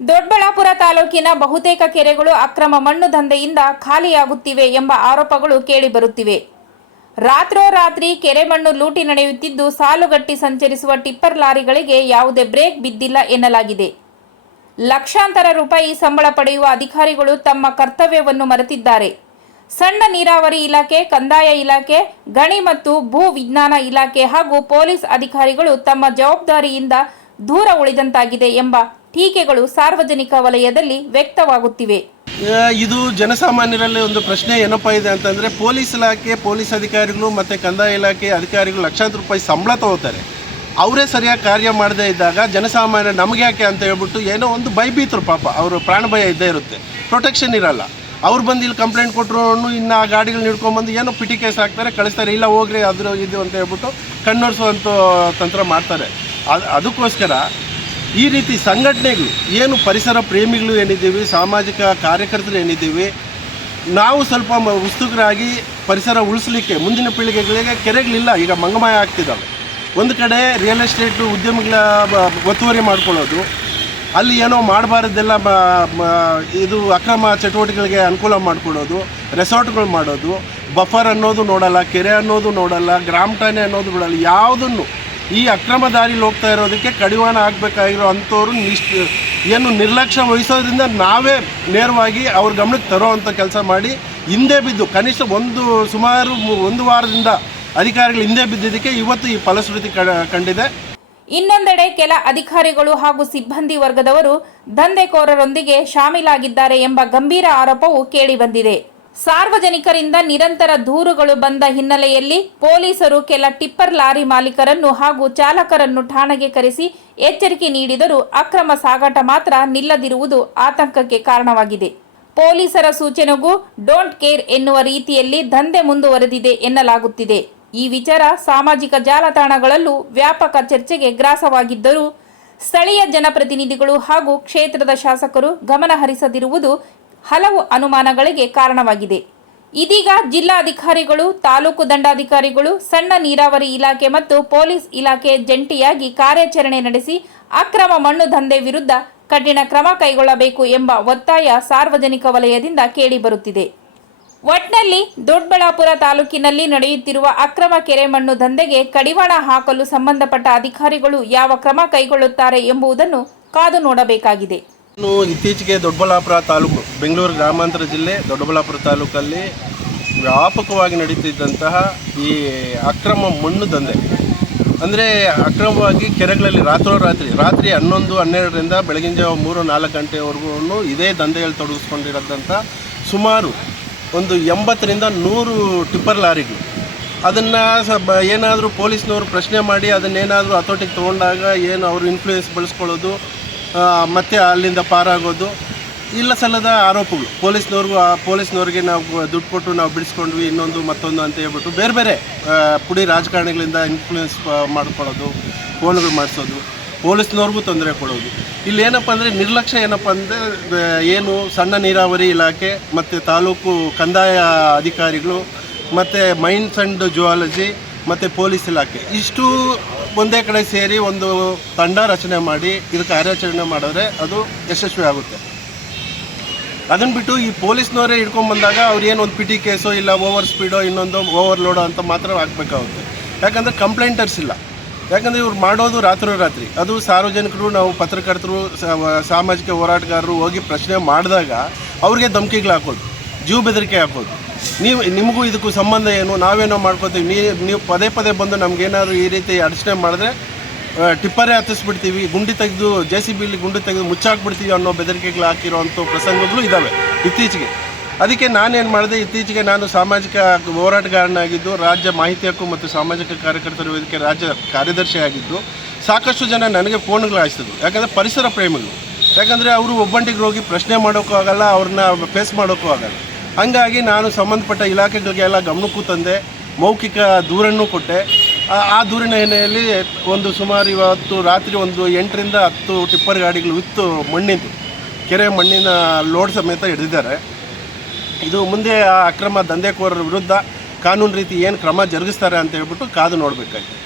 ದೊಡ್ಡಬಳ್ಳಾಪುರ ತಾಲೂಕಿನ ಬಹುತೇಕ ಕೆರೆಗಳು ಅಕ್ರಮ ಮಣ್ಣು ದಂಧೆಯಿಂದ ಖಾಲಿಯಾಗುತ್ತಿವೆ ಎಂಬ ಆರೋಪಗಳು ಕೇಳಿಬರುತ್ತಿವೆ. ರಾತ್ರೋರಾತ್ರಿ ಕೆರೆ ಮಣ್ಣು ಲೂಟಿ ನಡೆಯುತ್ತಿದ್ದು, ಸಾಲುಗಟ್ಟಿ ಸಂಚರಿಸುವ ಟಿಪ್ಪರ್ ಲಾರಿಗಳಿಗೆ ಯಾವುದೇ ಬ್ರೇಕ್ ಬಿದ್ದಿಲ್ಲ ಎನ್ನಲಾಗಿದೆ. ಲಕ್ಷಾಂತರ ರೂಪಾಯಿ ಸಂಬಳ ಪಡೆಯುವ ಅಧಿಕಾರಿಗಳು ತಮ್ಮ ಕರ್ತವ್ಯವನ್ನು ಮರೆತಿದ್ದಾರೆ. ಸಣ್ಣ ನೀರಾವರಿ ಇಲಾಖೆ, ಕಂದಾಯ ಇಲಾಖೆ, ಗಣಿ ಮತ್ತು ಭೂ ವಿಜ್ಞಾನ ಇಲಾಖೆ ಹಾಗೂ ಪೊಲೀಸ್ ಅಧಿಕಾರಿಗಳು ತಮ್ಮ ಜವಾಬ್ದಾರಿಯಿಂದ ದೂರ ಉಳಿದಂತಾಗಿದೆ ಎಂಬ ಟೀಕೆಗಳು ಸಾರ್ವಜನಿಕ ವಲಯದಲ್ಲಿ ವ್ಯಕ್ತವಾಗುತ್ತಿವೆ. ಇದು ಜನಸಾಮಾನ್ಯರಲ್ಲಿ ಒಂದು ಪ್ರಶ್ನೆ ಏನಪ್ಪಾ ಇದೆ ಅಂತಂದರೆ, ಪೊಲೀಸ್ ಇಲಾಖೆ, ಪೊಲೀಸ್ ಅಧಿಕಾರಿಗಳು ಮತ್ತು ಕಂದಾಯ ಇಲಾಖೆ ಅಧಿಕಾರಿಗಳು ಲಕ್ಷಾಂತರ ರೂಪಾಯಿ ಸಂಬಳ ತಗೋತಾರೆ. ಅವರೇ ಸರಿಯಾಗಿ ಕಾರ್ಯ ಮಾಡದೇ ಇದ್ದಾಗ ಜನಸಾಮಾನ್ಯ ನಮಗೆ ಯಾಕೆ ಅಂತ ಹೇಳ್ಬಿಟ್ಟು ಏನೋ ಒಂದು ಭಯಭೀತರು. ಪಾಪ ಅವರು ಪ್ರಾಣ ಭಯ ಇದ್ದೇ ಇರುತ್ತೆ, ಪ್ರೊಟೆಕ್ಷನ್ ಇರಲ್ಲ. ಅವ್ರು ಬಂದು ಇಲ್ಲಿ ಕಂಪ್ಲೇಂಟ್ ಕೊಟ್ಟರು, ಇನ್ನು ಆ ಗಾಡಿಗಳನ್ನ ಹಿಡ್ಕೊಂಡ್ಬಂದು ಏನೋ ಪಿಟಿ ಕೇಸ್ ಹಾಕ್ತಾರೆ, ಕಳಿಸ್ತಾರೆ. ಇಲ್ಲ ಹೋಗ್ರಿ ಅದ್ರ ಇದು ಅಂತ ಹೇಳ್ಬಿಟ್ಟು ಕಣ್ಣೊರೆಸುವಂಥ ತಂತ್ರ ಮಾಡ್ತಾರೆ. ಅದಕ್ಕೋಸ್ಕರ ಈ ರೀತಿ ಸಂಘಟನೆಗಳು ಏನು ಪರಿಸರ ಪ್ರೇಮಿಗಳು ಏನಿದ್ದೀವಿ, ಸಾಮಾಜಿಕ ಕಾರ್ಯಕರ್ತರು ಏನಿದ್ದೀವಿ, ನಾವು ಸ್ವಲ್ಪ ಉತ್ಸುಕರಾಗಿ ಪರಿಸರ ಉಳಿಸ್ಲಿಕ್ಕೆ ಮುಂದಿನ ಪೀಳಿಗೆಗಳಿಗೆ ಕೆರೆಗಳಿಲ್ಲ, ಈಗ ಮಂಗಮಯ ಆಗ್ತಿದ್ದಾವೆ. ಒಂದು ಕಡೆ ರಿಯಲ್ ಎಸ್ಟೇಟು ಉದ್ಯಮಿಗಳ ಒತ್ತುವರಿ ಮಾಡ್ಕೊಳ್ಳೋದು, ಅಲ್ಲಿ ಏನೋ ಮಾಡಬಾರ್ದೆಲ್ಲ ಇದು ಅಕ್ರಮ ಚಟುವಟಿಕೆಗಳಿಗೆ ಅನುಕೂಲ ಮಾಡಿಕೊಡೋದು, ರೆಸಾರ್ಟ್ಗಳು ಮಾಡೋದು, ಬಫರ್ ಅನ್ನೋದು ನೋಡಲ್ಲ, ಕೆರೆ ಅನ್ನೋದು ನೋಡಲ್ಲ, ಗ್ರಾಮ ಠಾಣೆ ಅನ್ನೋದು ನೋಡಲ್ಲ. ಯಾವುದನ್ನು ಈ ಅಕ್ರಮ ದಾರಿಲಿ ಹೋಗ್ತಾ ಇರೋದಕ್ಕೆ ಕಡಿವಾಣ ಆಗಬೇಕಾಗಿರೋ ಅಂಥವ್ರು ಏನು ನಿರ್ಲಕ್ಷ್ಯ ವಹಿಸೋದ್ರಿಂದ ನಾವೇ ನೇರವಾಗಿ ಅವ್ರ ಗಮನಕ್ಕೆ ತರೋವಂಥ ಕೆಲಸ ಮಾಡಿ ಹಿಂದೆ ಬಿದ್ದು ಕನಿಷ್ಠ ಸುಮಾರು ಒಂದು ವಾರದಿಂದ ಅಧಿಕಾರಿಗಳು ಹಿಂದೆ ಬಿದ್ದಿದ್ದಕ್ಕೆ ಇವತ್ತು ಈ ಫಲಶ್ರುತಿ ಕಂಡಿದೆ. ಇನ್ನೊಂದೆಡೆ ಕೆಲ ಅಧಿಕಾರಿಗಳು ಹಾಗೂ ಸಿಬ್ಬಂದಿ ವರ್ಗದವರು ದಂಧೆಕೋರರೊಂದಿಗೆ ಶಾಮೀಲಾಗಿದ್ದಾರೆ ಎಂಬ ಗಂಭೀರ ಆರೋಪವು ಕೇಳಿಬಂದಿದೆ. ಸಾರ್ವಜನಿಕರಿಂದ ನಿರಂತರ ದೂರುಗಳು ಬಂದ ಹಿನ್ನೆಲೆಯಲ್ಲಿ ಪೊಲೀಸರು ಕೆಲ ಟಿಪ್ಪರ್ ಲಾರಿ ಮಾಲೀಕರನ್ನು ಹಾಗೂ ಚಾಲಕರನ್ನು ಠಾಣೆಗೆ ಕರೆಸಿ ಎಚ್ಚರಿಕೆ ನೀಡಿದರೂ ಅಕ್ರಮ ಸಾಗಾಟ ಮಾತ್ರ ನಿಲ್ಲದಿರುವುದು ಆತಂಕಕ್ಕೆ ಕಾರಣವಾಗಿದೆ. ಪೊಲೀಸರ ಸೂಚನೆಗೂ ಡೋಂಟ್ ಕೇರ್ ಎನ್ನುವ ರೀತಿಯಲ್ಲಿ ದಂಧೆ ಮುಂದುವರೆದಿದೆ ಎನ್ನಲಾಗುತ್ತಿದೆ. ಈ ವಿಚಾರ ಸಾಮಾಜಿಕ ಜಾಲತಾಣಗಳಲ್ಲೂ ವ್ಯಾಪಕ ಚರ್ಚೆಗೆ ಗ್ರಾಸವಾಗಿದ್ದರೂ ಸ್ಥಳೀಯ ಜನಪ್ರತಿನಿಧಿಗಳು ಹಾಗೂ ಕ್ಷೇತ್ರದ ಶಾಸಕರು ಗಮನ ಹರಿಸದಿರುವುದು ಹಲವು ಅನುಮಾನಗಳಿಗೆ ಕಾರಣವಾಗಿದೆ. ಇದೀಗ ಜಿಲ್ಲಾಧಿಕಾರಿಗಳು, ತಾಲೂಕು ದಂಡಾಧಿಕಾರಿಗಳು, ಸಣ್ಣ ನೀರಾವರಿ ಇಲಾಖೆ ಮತ್ತು ಪೊಲೀಸ್ ಇಲಾಖೆ ಜಂಟಿಯಾಗಿ ಕಾರ್ಯಾಚರಣೆ ನಡೆಸಿ ಅಕ್ರಮ ಮಣ್ಣು ದಂಧೆ ವಿರುದ್ಧ ಕಠಿಣ ಕ್ರಮ ಕೈಗೊಳ್ಳಬೇಕು ಎಂಬ ಒತ್ತಾಯ ಸಾರ್ವಜನಿಕ ವಲಯದಿಂದ ಕೇಳಿಬರುತ್ತಿದೆ. ಒಟ್ನಲ್ಲಿ ದೊಡ್ಡಬಳ್ಳಾಪುರ ತಾಲೂಕಿನಲ್ಲಿ ನಡೆಯುತ್ತಿರುವ ಅಕ್ರಮ ಕೆರೆ ಮಣ್ಣು ದಂಧೆಗೆ ಕಡಿವಾಣ ಹಾಕಲು ಸಂಬಂಧಪಟ್ಟ ಅಧಿಕಾರಿಗಳು ಯಾವ ಕ್ರಮ ಕೈಗೊಳ್ಳುತ್ತಾರೆ ಎಂಬುದನ್ನು ಕಾದು ನೋಡಬೇಕಾಗಿದೆ. ಇತ್ತೀಚೆಗೆ ದೊಡ್ಡಬಳ್ಳಾಪುರ ತಾಲೂಕು, ಬೆಂಗಳೂರು ಗ್ರಾಮಾಂತರ ಜಿಲ್ಲೆ ದೊಡ್ಡಬಳ್ಳಾಪುರ ತಾಲೂಕಲ್ಲಿ ವ್ಯಾಪಕವಾಗಿ ನಡೀತಿದ್ದಂತಹ ಈ ಅಕ್ರಮ ಮಣ್ಣು ದಂಧೆ ಅಂದರೆ ಅಕ್ರಮವಾಗಿ ಕೆರೆಗಳಲ್ಲಿ ರಾತ್ರಿ 11-12ರಿಂದ ಬೆಳಗಿನ ಜಾವ 3-4 ಗಂಟೆವರೆಗೂ ಇದೇ ದಂಧೆಯಲ್ಲಿ ತೊಡಗಿಸ್ಕೊಂಡಿರೋದಂಥ ಸುಮಾರು ಒಂದು 80ರಿಂದ 100 ಟಿಪ್ಪರ್ ಲಾರಿಗಳು. ಅದನ್ನು ಏನಾದರೂ ಪೊಲೀಸ್ನವರು ಪ್ರಶ್ನೆ ಮಾಡಿ ಅದನ್ನೇನಾದರೂ ಹತೋಟಿಗೆ ತೊಗೊಂಡಾಗ ಏನು ಅವರು ಇನ್ಫ್ಲೂಯೆನ್ಸ್ ಬಳಸ್ಕೊಳ್ಳೋದು, ಮತ್ತು ಅಲ್ಲಿಂದ ಪಾರಾಗೋದು, ಇಲ್ಲ ಸಲ್ಲದ ಆರೋಪಗಳು. ಪೊಲೀಸ್ನವ್ರಿಗೆ ನಾವು ದುಡ್ಡು ಕೊಟ್ಟು ನಾವು ಬಿಡಿಸ್ಕೊಂಡ್ವಿ ಇನ್ನೊಂದು ಮತ್ತೊಂದು ಅಂತ ಹೇಳ್ಬಿಟ್ಟು ಬೇರೆ ಬೇರೆ ಪುಡಿ ರಾಜಕಾರಣಿಗಳಿಂದ ಇನ್ಫ್ಲೂಯೆನ್ಸ್ ಮಾಡ್ಕೊಳ್ಳೋದು, ಫೋನ್ಗಳು ಮಾಡಿಸೋದು, ಪೊಲೀಸ್ನವ್ರಿಗೂ ತೊಂದರೆ ಕೊಡೋದು. ಇಲ್ಲಿ ಏನಪ್ಪ ಅಂದರೆ ನಿರ್ಲಕ್ಷ್ಯ ಏನಪ್ಪ ಅಂದರೆ ಏನು ಸಣ್ಣ ನೀರಾವರಿ ಇಲಾಖೆ ಮತ್ತು ತಾಲೂಕು ಕಂದಾಯ ಅಧಿಕಾರಿಗಳು ಮತ್ತು ಮೈನ್ಸ್ ಆ್ಯಂಡ್ ಜಿಯಾಲಜಿ ಮತ್ತು ಪೊಲೀಸ್ ಇಲಾಖೆ ಇಷ್ಟು ಒಂದೇ ಕಡೆ ಸೇರಿ ಒಂದು ತಂಡ ರಚನೆ ಮಾಡಿ ಇದು ಕಾರ್ಯಾಚರಣೆ ಮಾಡಿದ್ರೆ ಅದು ಯಶಸ್ವಿ ಆಗುತ್ತೆ. ಅದನ್ನು ಬಿಟ್ಟು ಈ ಪೊಲೀಸ್ನವರೇ ಹಿಡ್ಕೊಂಡ್ಬಂದಾಗ ಅವ್ರು ಏನು ಒಂದು ಪಿಟಿ ಕೇಸೋ ಇಲ್ಲ ಓವರ್ ಸ್ಪೀಡೋ ಇನ್ನೊಂದು ಓವರ್ಲೋಡೋ ಅಂತ ಮಾತ್ರ ಆಗಬೇಕಾಗುತ್ತೆ. ಯಾಕಂದರೆ ಕಂಪ್ಲೇಂಟರ್ಸ್ ಇಲ್ಲ. ಯಾಕಂದರೆ ಇವ್ರು ಮಾಡೋದು ರಾತ್ರಿ. ಅದು ಸಾರ್ವಜನಿಕರು, ನಾವು ಪತ್ರಕರ್ತರು, ಸಾಮಾಜಿಕ ಹೋರಾಟಗಾರರು ಹೋಗಿ ಪ್ರಶ್ನೆ ಮಾಡಿದಾಗ ಅವ್ರಿಗೆ ಧಮಕಿಗಳು ಹಾಕೋದು, ಜೀವ ಬೆದರಿಕೆ ಹಾಕೋದು. ನಿಮಗೂ ಇದಕ್ಕೂ ಸಂಬಂಧ ಏನು, ನಾವೇನೋ ಮಾಡ್ಕೋತೀವಿ, ನೀವು ಪದೇ ಬಂದು ನಮಗೇನಾದರೂ ಈ ರೀತಿ ಅಡಚಣೆ ಮಾಡಿದ್ರೆ ಟಿಪ್ಪರೇ ಹತ್ತಿಸ್ಬಿಡ್ತೀವಿ, ಗುಂಡಿ ತೆಗೆದು JCBಲಿ ಗುಂಡಿ ತೆಗೆದು ಮುಚ್ಚಾಕ್ಬಿಡ್ತೀವಿ ಅನ್ನೋ ಬೆದರಿಕೆಗಳು ಹಾಕಿರೋವಂಥ ಪ್ರಸಂಗಗಳು ಇದ್ದಾವೆ ಇತ್ತೀಚೆಗೆ. ಅದಕ್ಕೆ ನಾನೇನು ಮಾಡಿದೆ, ಇತ್ತೀಚೆಗೆ ನಾನು ಸಾಮಾಜಿಕ ಹೋರಾಟಗಾರನಾಗಿದ್ದು ರಾಜ್ಯ ಮಾಹಿತಿ ಹಕ್ಕು ಮತ್ತು ಸಾಮಾಜಿಕ ಕಾರ್ಯಕರ್ತರ ವೇದಿಕೆ ರಾಜ್ಯ ಕಾರ್ಯದರ್ಶಿ ಆಗಿದ್ದು ಸಾಕಷ್ಟು ಜನ ನನಗೆ ಫೋನ್ಗಳು ಹಾಯಿಸಿದ್ರು. ಯಾಕಂದರೆ ಪರಿಸರ ಪ್ರೇಮಿಗಳು, ಯಾಕಂದರೆ ಅವರು ಒಬ್ಬಂಟಿಗೆ ಹೋಗಿ ಪ್ರಶ್ನೆ ಮಾಡೋಕ್ಕೂ ಆಗಲ್ಲ, ಅವ್ರನ್ನ ಫೇಸ್ ಮಾಡೋಕ್ಕೂ ಆಗಲ್ಲ. ಹಂಗಾಗಿ ನಾನು ಸಂಬಂಧಪಟ್ಟ ಇಲಾಖೆಗಳಿಗೆಲ್ಲ ಗಮನಕ್ಕೂ ತಂದೆ, ಮೌಖಿಕ ದೂರನ್ನು ಕೊಟ್ಟೆ. ಆ ದೂರಿನ ಹಿನ್ನೆಲೆಯಲ್ಲಿ ಒಂದು ಸುಮಾರು ಇವತ್ತು ರಾತ್ರಿ ಒಂದು 8ರಿಂದ 10 ಟಿಪ್ಪರ್ ಗಾಡಿಗಳು ವಿತ್ತು ಮಣ್ಣಿಂದು ಕೆರೆ ಮಣ್ಣಿನ ಲೋಡ್ ಸಮೇತ ಹಿಡಿದಿದ್ದಾರೆ. ಇದು ಮುಂದೆ ಆ ಅಕ್ರಮ ದಂಧೆಕೋರರ ವಿರುದ್ಧ ಕಾನೂನು ರೀತಿ ಏನು ಕ್ರಮ ಜರುಗಿಸ್ತಾರೆ ಅಂತ ಹೇಳ್ಬಿಟ್ಟು ಕಾದು ನೋಡಬೇಕಾಗಿದೆ.